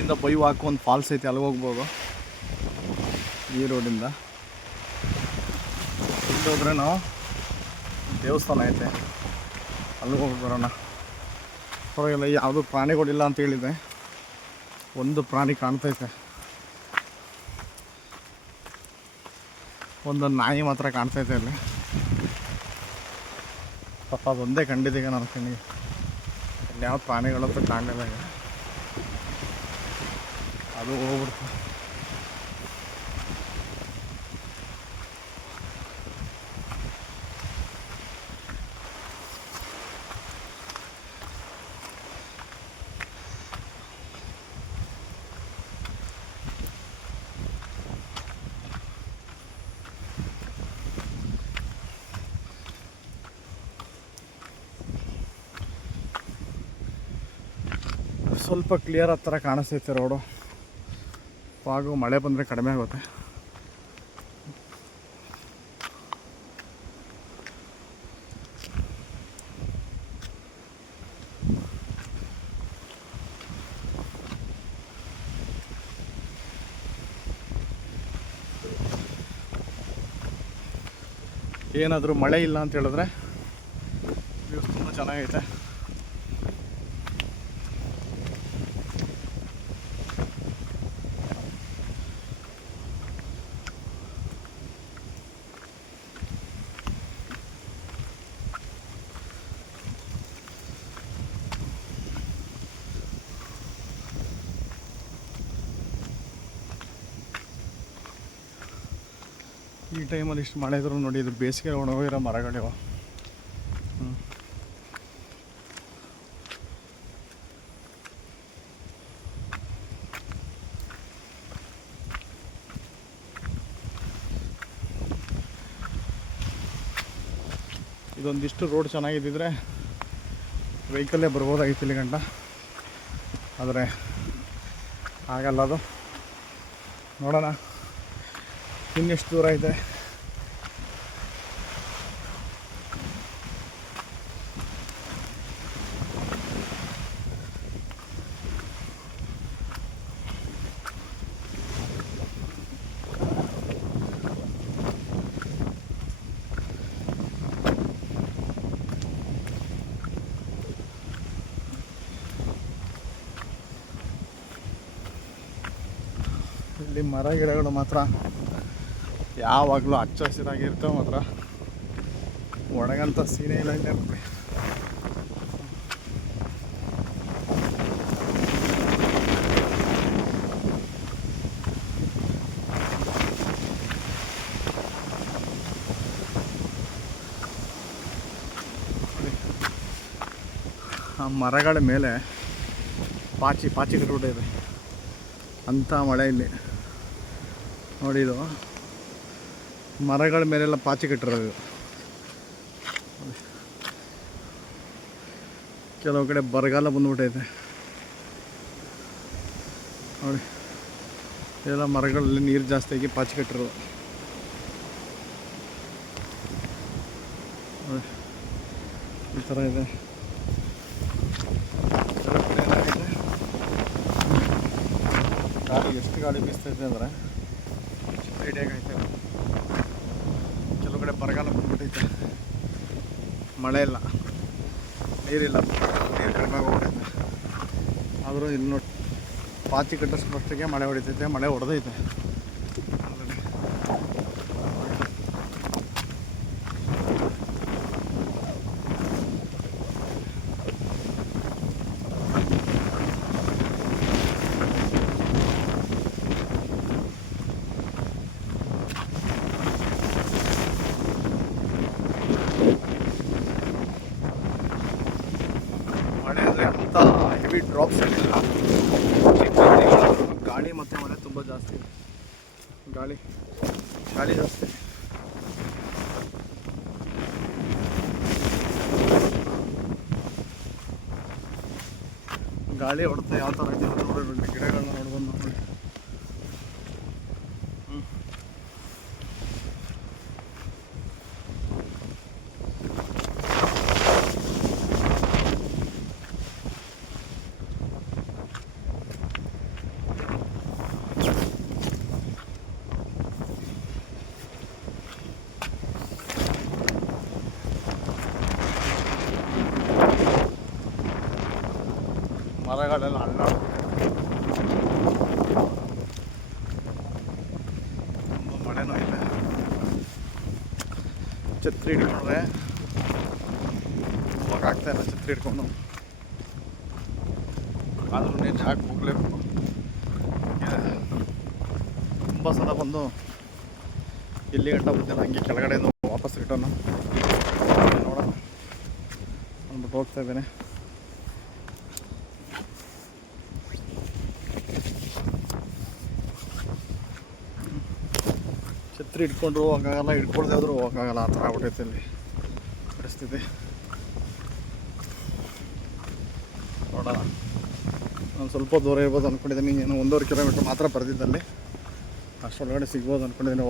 ಇಲ್ಲಿಂದ by walk ಒಂದು falls ಐತೆ, ಅಲ್ಲಿಗೆ ಹೋಗ್ಬೋದು ಈ ರೋಡಿಂದ. ಇಲ್ಲಿ ಹೋದ್ರೆ ನಾವು ದೇವಸ್ಥಾನ ಐತೆ, ಅಲ್ಲಿಗೆ ಹೋಗಿ ಬರೋಣ. ಹೊರಗೆಲ್ಲ ಯಾವುದೂ ಪ್ರಾಣಿಗಳಿಲ್ಲ ಅಂತ ಹೇಳಿದೆ, ಒಂದು ಪ್ರಾಣಿ ಕಾಣ್ತೈತೆ, ಒಂದು ನಾಯಿ ಮಾತ್ರ ಕಾಣ್ತೈತೆ ಅಲ್ಲಿ. ಪಾಪ ಅದೊಂದೇ ಕಂಡಿದ್ದೀಗ ನನ್ನ ಕಣ್ಣಿಗೆ, ಅಲ್ಲಿ ಯಾವ ಪ್ರಾಣಿಗಳಂತೂ ಕಾಣಲಿಲ್ಲ. ಈಗ ಅದು ಹೋಗ್ಬಿಡ್ತು. ಸ್ವಲ್ಪ ಕ್ಲಿಯರ್ ಹತ್ತಿರ ಕಾಣಿಸ್ತೈತೆ ರೋಡು. ಹಾಗೂ ಮಳೆ ಬಂದರೆ ಕಡಿಮೆ ಆಗುತ್ತೆ. ಏನಾದರೂ ಮಳೆ ಇಲ್ಲ ಅಂತ ಹೇಳಿದ್ರೆ ವ್ಯೂಸ್ ತುಂಬ ಚೆನ್ನಾಗೈತೆ. ಈ ಟೈಮಲ್ಲಿ ಇಷ್ಟು ಮಳೆ ಇದ್ರು ನೋಡಿ, ಇದು ಬೇಸಿಗೆ ಒಣಗೋಗಿರೋ ಮರಗಳಿವ. ಇದೊಂದಿಷ್ಟು ರೋಡ್ ಚೆನ್ನಾಗಿದ್ದಿದ್ರೆ ವೆಹಿಕಲ್ಲೇ ಬರ್ಬೋದಾಗಿತ್ತು ಇಲ್ಲಿ ಗಂಟ, ಆದರೆ ಆಗಲ್ಲ ಅದು. ನೋಡೋಣ ಇನ್ನೆಷ್ಟು ದೂರ ಇದೆ. ಇಲ್ಲಿ ಮರ ಗಿಡಗಳು ಮಾತ್ರ ಯಾವಾಗಲೂ ಹಚ್ಚ ಹಸಿರಾಗಿರ್ತವೆ, ಮಾತ್ರ ಒಣಗಂತ ಸೀನೆ ಇಲ್ಲ ಇಲ್ಲ. ಆ ಮರಗಳ ಮೇಲೆ ಪಾಚಿ ಕಟ್ಬಿಟ್ಟಿದೆ ಅಂಥ ಮಳೆ ಇಲ್ಲಿ ನೋಡಿ. ಇದು ಮರಗಳ ಮೇಲೆಲ್ಲ ಪಾಚಿ ಕಟ್ಟಿರೋದು. ಕೆಲವು ಕಡೆ ಬರಗಾಲ ಬಂದ್ಬಿಟ್ಟೈತೆ ನೋಡಿ. ಎಲ್ಲ ಮರಗಳಲ್ಲಿ ನೀರು ಜಾಸ್ತಿ ಆಗಿ ಪಾಚಿ ಕಟ್ಟಿರೋದು ನೋಡಿ, ಈ ಥರ ಇದೆ. ಗಾಳಿ ಎಷ್ಟು ಗಾಳಿ ಬೀಸ್ತೈತೆ ಅಂದರೆ ಐಡಿಯಾಗ ಐತೆ. ಕೆಲವು ಕಡೆ ಬರಗಾಲ ಬಂದ್ಬಿಟ್ಟೈತೆ, ಮಳೆ ಇಲ್ಲ, ನೀರಿಲ್ಲ, ನೀರು ಕಡಿಮೆ ಹೋಗ್ಬಿಟ್ಟೈತೆ. ಆದರೂ ಇಲ್ಲಿ ನೋಡಿ ಪಾಚಿ ಕಟ್ಟಿಸ್ಕೊಷ್ಟಕ್ಕೆ ಮಳೆ ಹೊಡಿತೈತೆ, ಮಳೆ ಹೊಡೆದೈತೆ. ಅಂತ ಹೆವಿ ಡ್ರಾಪ್ಸ್ ಏನಿಲ್ಲ, ಗಾಳಿ ಮತ್ತು ಮಳೆ ತುಂಬ ಜಾಸ್ತಿ. ಗಾಳಿ ಜಾಸ್ತಿ. ಗಾಳಿ ಹೊಡೆತ ಯಾವ ಥರ ನೋಡಿ, ಗಿಡಗಳನ್ನ ನೋಡ್ಬೋದು ನೋಡಿ. ಮರಗಳೆಲ್ಲ ಅಲ್ಲಾಡ ತುಂಬ ಮಳೆನೂ ಇಲ್ಲ. ಛತ್ರಿ ಹಿಡ್ಕೊಂಡ್ರೆ ಹೋಗಾಗ್ತಾಯಿಲ್ಲ. ಛತ್ರಿ ಹಿಡ್ಕೊಂಡು ಆದ್ರೂ ನೀರು ಹಾಕಿ ಹೋಗ್ಲೇಬೇಕು. ತುಂಬ ಸಲ ಬಂದು ಇಲ್ಲಿ ಗಂಟ ಬಂದಿಲ್ಲ, ಹಂಗೆ ಕೆಳಗಡೆಯಿಂದ ವಾಪಸ್ ರಿಟರ್ನು ನೋಡೋಣ ಅಂದ್ಬಿಟ್ಟು ಹೋಗ್ತಾ ಇದ್ದೇನೆ. ಛತ್ರಿ ಹಿಡ್ಕೊಂಡ್ರು ಹೋಗೋಕ್ಕಾಗಲ್ಲ, ಹಿಡ್ಕೊಳ್ದೆ ಆದರೂ ಹೋಗೋಕ್ಕಾಗಲ್ಲ. ಆ ಥರ ಆಗ್ಬಿಟ್ಟೈತೆ ಇಲ್ಲಿ ಪರಿಸ್ಥಿತಿ. ನೋಡೋಣ, ನಾನು ಸ್ವಲ್ಪ ದೂರ ಇರ್ಬೋದು ಅಂದ್ಕೊಂಡಿದ್ದೀನಿ. ಏನು 1.5 ಕಿಲೋಮೀಟ್ರ್ ಮಾತ್ರ ಬರೆದಿದ್ದಲ್ಲಿ, ಅಷ್ಟರೊಳಗಡೆ ಸಿಗ್ಬೋದು ಅಂದ್ಕೊಂಡಿದ್ದೀನಿ.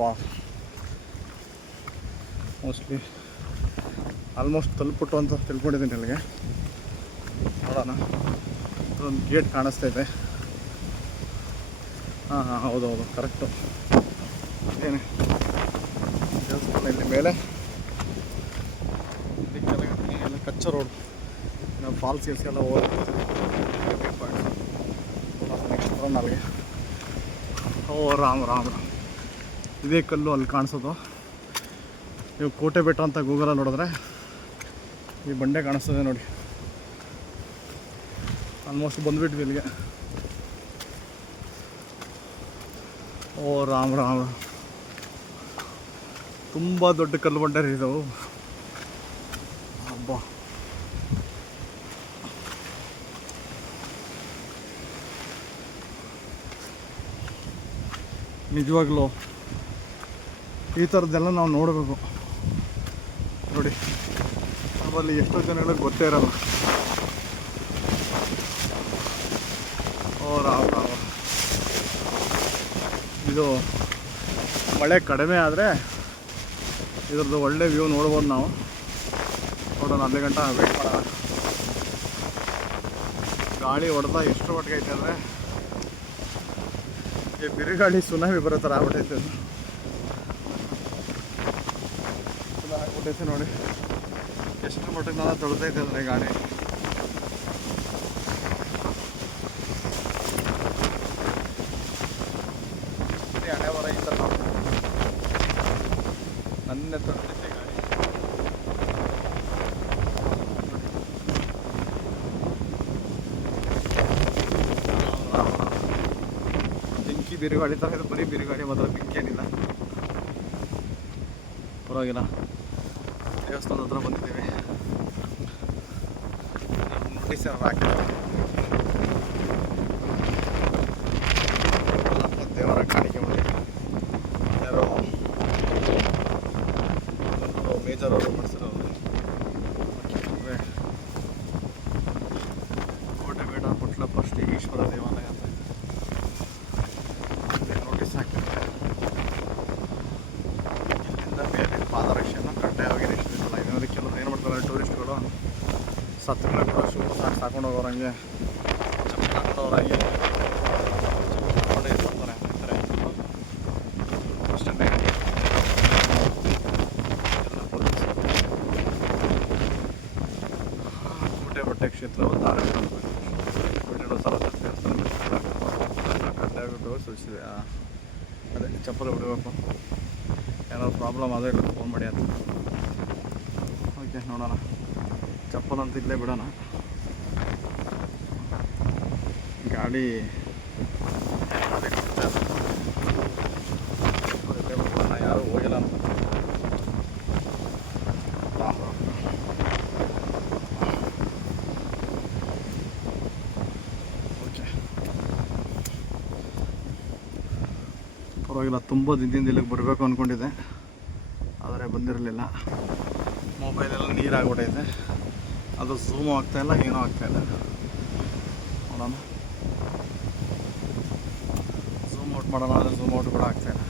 ಮೋಸ್ಟ್ಲಿ ಆಲ್ಮೋಸ್ಟ್ ತಲುಪಿಟ್ಟು ಅಂತ ತಿಳ್ಕೊಂಡಿದ್ದೀನಿ ಅಲ್ಲಿಗೆ. ನೋಡೋಣ. ಒಂದು ಗೇಟ್ ಕಾಣಿಸ್ತಾ ಇದೆ. ಹಾಂ ಹೌದೌದು, ಕರೆಕ್ಟು. ಏನು ದೇವಸ್ಥಾನ ಇಲ್ಲಿ ಮೇಲೆ, ಇಲ್ಲಿ ಕೆಳಗಡೆ ಎಲ್ಲ ಕಚ್ಚ ರೋಡ್. ನಾವು ಫಾಲ್ಸ್ ಎಲ್ಲ ಹೋಗ್ತೀವಿ. ನೆಕ್ಸ್ಟ್ ಬರೋಣ ಅಲ್ಲಿಗೆ. ಓ ರಾಮ್. ಇದೇ ಕಲ್ಲು ಅಲ್ಲಿ ಕಾಣಿಸೋದು. ನೀವು ಕೋಟೆ ಬೆಟ್ಟ ಅಂತ ಗೂಗಲಲ್ಲಿ ನೋಡಿದ್ರೆ ಈ ಬಂಡೆ ಕಾಣಿಸ್ತದೆ ನೋಡಿ. ಆಲ್ಮೋಸ್ಟ್ ಬಂದುಬಿಟ್ವಿ ಇಲ್ಲಿಗೆ. ಓ ರಾಮ್. ತುಂಬ ದೊಡ್ಡ ಕಲ್ಲು ಬಂಡೆ ರೀ ಇದು. ಹಬ್ಬ, ನಿಜವಾಗ್ಲೂ ಈ ಥರದ್ದೆಲ್ಲ ನಾವು ನೋಡಬೇಕು. ನೋಡಿ, ನಮ್ಮಲ್ಲಿ ಎಷ್ಟೋ ಜನಗಳಿಗೆ ಗೊತ್ತೇ ಇರಲ್ಲ. ಓ ರಾವ್. ಇದು ಮಳೆ ಕಡಿಮೆ ಆದರೆ ಇದ್ರದ್ದು ಒಳ್ಳೆ ವ್ಯೂ ನೋಡ್ಬೋದು ನಾವು. ನೋಡೋಣ, ಅಲ್ಲಿ ಗಂಟ ವೇಟ್ ಮಾಡೋಣ. ಗಾಳಿ ಹೊಡೆದ ಎಷ್ಟು ಮಟ್ಟಿಗೆ ಐತೆ ಅಂದರೆ ಈ ಬಿರುಗಾಳಿ ಸುನಾಮಿ ಬರೋ ಥರ ಆಗ್ಬಿಟ್ಟೈತೆ. ಆಗ್ಬಿಟ್ಟೈತೆ ನೋಡಿ ಎಷ್ಟು ಮಟ್ಟಿಗೆ ನಾನು ತೊಳೆದೈತೆ ಅಂದರೆ ಗಾಳಿ. ಹಣೆ ಬರ ಈ ಥರ ನನ್ನೆ ತೊಳೆದೈತೆ ಗಾಳಿ. ಬೆಂಕಿ ಬಿರುಗಾಳಿ ಥರ ಇದು. ಬರೀ ಬಿರುಗಾಳಿ ಮಾತ್ರ, ಬೆಂಕಿ ಏನಿಲ್ಲ. ಪರವಾಗಿಲ್ಲ. ದೇವಸ್ಥಾನದ ಹತ್ರ ಬಂದಿದ್ದೀವಿ. ನೋಟಿಸ್ ಹಾಕಿದ್ದಾರೆ. ದೇವರ ಕಾಣಿಕೆ ಮಾಡಿ ಯಾರೋ ಮೇಜರ್ ಅವರು ಮಾಡಿಸಿರೋರು. ಕೋಟೆ ಬೇಡ ಪುಟ್ಲಪ್ಪ ಶ್ರೀ ಈಶ್ವರ ದೇವಾಲಯ ಅಂತ ನೋಟಿಸ್ ಹಾಕಿದ್ದಾರೆ. ಇಲ್ಲಿಂದ ಬೇರೆ ಪಾದರಕ್ಷೆಯನ್ನು ಕಡ್ಡಾಯವಾಗಿ ನಿಲ್ಲಿಸೋದಿಲ್ಲ. ಇದರಲ್ಲಿ ಕೆಲವರು ಏನು ಮಾಡ್ತಾರೆ, ಟೂರಿಸ್ಟ್ಗಳು ಸತ್ತು ಕೂಡ ಶೂ ಸಾಕೊಂಡು ಹೋಗೋರಂಗೆ, ಚಪ್ಪಲಿ ಹಾಕೊಂಡವ್ರಂಗೆ ಬರ್ತಾರೆ. ಅಷ್ಟೇ ಕೋಟೆ ಬಟ್ಟೆ ಕ್ಷೇತ್ರವು ಧಾರ್ಮಿಕ ಸರಸ್ವತಿ ದೇವಸ್ಥಾನ ಕಡ್ಡಾಯವಾಗಿ ಸೂಚಿಸಿದೆ. ಅದೇ ಚಪ್ಪಲಿ ಬಿಡಬೇಕು. ಏನಾದ್ರು ಪ್ರಾಬ್ಲಮ್ ಆದರೆ ಫೋನ್ ಮಾಡಿ ಅಂತ. ಓಕೆ, ನೋಡೋಣ. ಚಪ್ಪಲ್ ಅಂತ ಇಲ್ಲೇ ಬಿಡೋಣ. ಗಾಡಿ ಬಿಡೋಣ, ಯಾರು ಹೋಗಿಲ್ಲ ಅಂತ. ಓಕೆ, ಪರವಾಗಿಲ್ಲ. ತುಂಬ ದಿನದಿಂದ ಇಲ್ಲಿಗೆ ಬರಬೇಕು ಅಂದ್ಕೊಂಡಿದ್ದೆ, ಆದರೆ ಬಂದಿರಲಿಲ್ಲ. ಮೊಬೈಲೆಲ್ಲ ನೀರಾಗ್ಬಿಟ್ಟೈತೆ. ಅದು ಝೂಮು ಆಗ್ತಾಯಿಲ್ಲ, ಏನೂ ಆಗ್ತಾಯಿಲ್ಲ. ನೋಡೋಣ, ಝೂಮ್ ಔಟ್ ಮಾಡೋಣ ಅಂದರೆ ಝೂಮ್ ಔಟ್ ಕೂಡ ಆಗ್ತಾಯಿಲ್ಲ.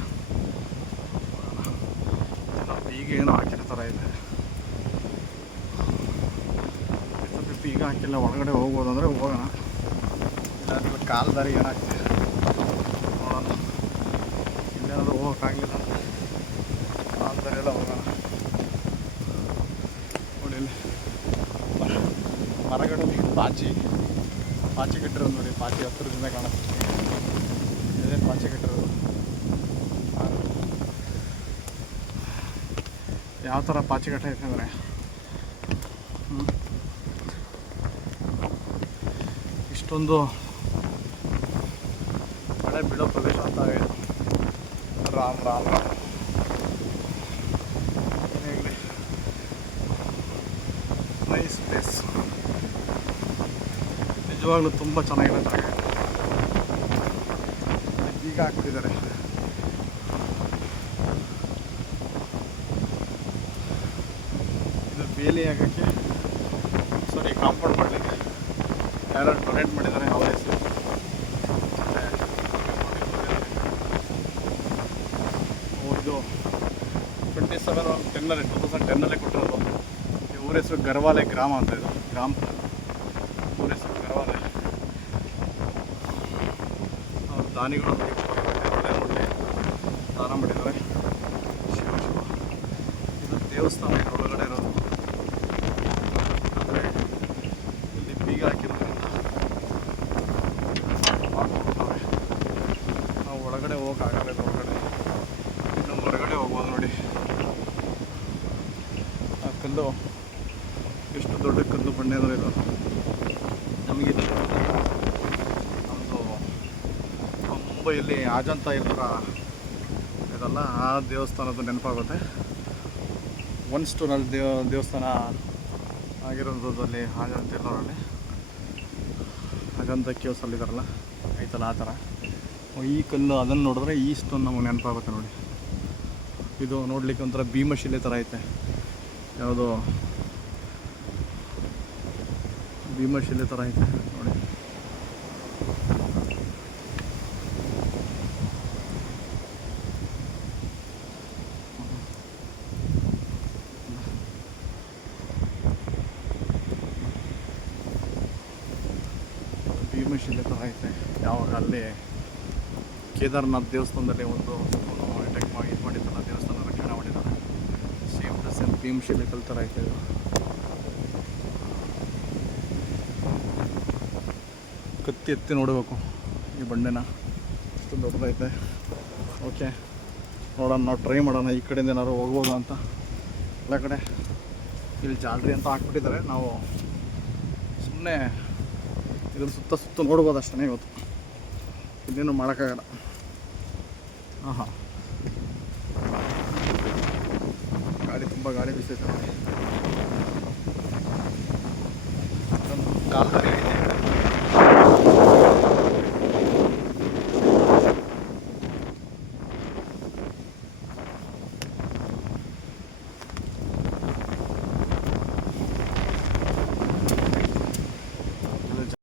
ಈಗ ಏನೋ ಹಾಕಿರೋ ಥರ ಇದೆ. ಈಗ ಹಾಕಿಲ್ಲ. ಒಳಗಡೆ ಹೋಗ್ಬೋದು ಅಂದರೆ ಹೋಗೋಣ. ಇಲ್ಲ ಕಾಲು ದಾರಿ ಏನಾಗ್ತಿದೆ ನೋಡೋಣ. ಇಲ್ಲೇನಾದರೂ ಹೋಗೋಕ್ಕಾಗಲಿಲ್ಲ, ಕಾಲು ದಾರಿ ಎಲ್ಲ ಹೋಗೋಣ. ನೋಡಿ, ಇಲ್ಲಿ ಮರಗಳಲ್ಲಿ ಪಾಚಿ ಪಾಚಿ ಕಟ್ಟಿರೋದು ನೋಡಿ, ಪಾಚಿ ಹತ್ತಿರದಿಂದ ಕಾಣಿಸ್ತೀವಿ. ಇದೇ ಪಾಚಿ ಕಟ್ಟಿರೋದು. ಯಾವ ಥರ ಪಾಚಿ ಕಟ್ಟೈತೆ ಅಂದರೆ ಇಷ್ಟೊಂದು ಮಳೆ ಬೀಳೋ ಪ್ರದೇಶ ಅಂತ ಆಗಿದೆ. ರಾಮ್ ರಾಮ್ ರಾಮ್. ಏನಾಗಲಿ, ನೈಸ್ ಪ್ಲೇಸ್, ನಿಜವಾಗ್ಲೂ ತುಂಬ ಚೆನ್ನಾಗಿರೋ ಜಾಗ. ಈಗ ಹಾಕ್ತಿದ್ದಾರೆ. ಇದು ಬೇಲಿ ಆಗೋಕ್ಕೆ, ಸಾರಿ ಕಾಂಪೌಂಡ್ ಮಾಡಲಿಕ್ಕೆ ಯಾರು ಡೊನೇಟ್ ಮಾಡಿದ್ದಾರೆ ಅವರ ಹೆಸರು. ಇದು 2010 ಕೊಟ್ಟಿರೋದು. ಊರ ಹೆಸರು ಗರ್ವಾಲೆ ಗ್ರಾಮ ಅಂತ. ಇದು ಗ್ರಾಮ, ಊರ ಹೆಸರು ಗರ್ವಾಲೆ. ದಾನಿಗಳು ಒಳ್ಳೆ ದಾನ ಮಾಡಿದ್ದಾರೆ. ಶಿವ ಶಿವ. ಇದು ದೇವಸ್ಥಾನ ಒಳಗಡೆ ಇರೋದು. ಅಂದರೆ ಇಲ್ಲಿ ಬೀಗ ಹಾಕಿರೋದ್ರಿಂದ ನಾವು ಒಳಗಡೆ ಹೋಗೋಕ್ಕಾಗಲ್ಲ. ಒಳಗಡೆ ಇನ್ನು ಹೊರಗಡೆ ಹೋಗ್ಬೋದು ನೋಡಿ. ಆ ಕಲ್ಲು ಎಷ್ಟು ದೊಡ್ಡ ಕಲ್ಲು ಬಂಡೆ ಅಂದರೆ ಇದು ನಮಗೆ ನಮ್ಮದು ಮುಂಬೈಯಲ್ಲಿ ಅಜಂತ ಎಲ್ಲರ ಇದೆಲ್ಲ ಆ ದೇವಸ್ಥಾನದ ನೆನಪಾಗುತ್ತೆ. 1 ಸ್ಟೋನಲ್ಲಿ ದೇವಸ್ಥಾನ ಆಗಿರೋದು ಅಲ್ಲಿ ಅಜಂತ ಎಲ್ಲರಲ್ಲಿ. ಅಜಂತ ಕೇವ್ಸ್ ಅಲ್ಲಿದ್ದಾರಲ್ಲ, ಐತಲ್ಲ ಆ ಥರ. ಈ ಕಲ್ಲು ಅದನ್ನು ನೋಡಿದ್ರೆ ಈ ಸ್ಟೋನ್ ನಮಗೆ ನೆನಪಾಗುತ್ತೆ ನೋಡಿ. ಇದು ನೋಡಲಿಕ್ಕೆ ಒಂಥರ ಭೀಮಶಿಲೆ ಥರ ಐತೆ. ಯಾವುದೋ ಭೀಮಶಿಲೆ ಥರ ಐತೆ ನೋಡಿ. ಭೀಮಶಿಲೆ ಥರ ಐತೆ. ಯಾವಾಗ ಅಲ್ಲಿ ಕೇದಾರ್ನಾಥ್ ದೇವಸ್ಥಾನದಲ್ಲಿ ಒಂದು ಅಟ್ಯಾಕ್ ಮಾಡಿ ಇದು ಮಾಡಿದ್ದಲ್ಲ, ದೇವಸ್ಥಾನ ರಕ್ಷಣೆ ಮಾಡಿದ್ದಾರೆ. ಸೇಮ್ ಟು ಸೇಮ್ ಭೀಮಶಿಲೆ ಕಲ್ ಥರ ಐತೆ ಇದು. ಕತ್ತಿ ಎತ್ತಿ ನೋಡಬೇಕು ಈ ಬಂಡೆನ, ಎಷ್ಟು ದೊಡ್ಡದೈತೆ. ಓಕೆ, ನೋಡೋಣ, ನಾವು ಟ್ರೈ ಮಾಡೋಣ ಈ ಕಡೆಯಿಂದ ಏನಾದ್ರು ಹೋಗ್ಬೋದು ಅಂತ. ಎಲ್ಲ ಕಡೆ ಇಲ್ಲಿ ಜಾಲರಿ ಅಂತ ಹಾಕ್ಬಿಟ್ಟಿದ್ದಾರೆ. ನಾವು ಸುಮ್ಮನೆ ಇದ್ರ ಸುತ್ತ ನೋಡ್ಬೋದು ಅಷ್ಟೇ ಇವತ್ತು. ಇನ್ನೇನು ಮಾಡೋಕ್ಕಾಗಲ್ಲ. ಹಾಂ, ತುಂಬ ಗಾಳಿ ಬಿಸ್ತೈತೆ. ಕಾಲು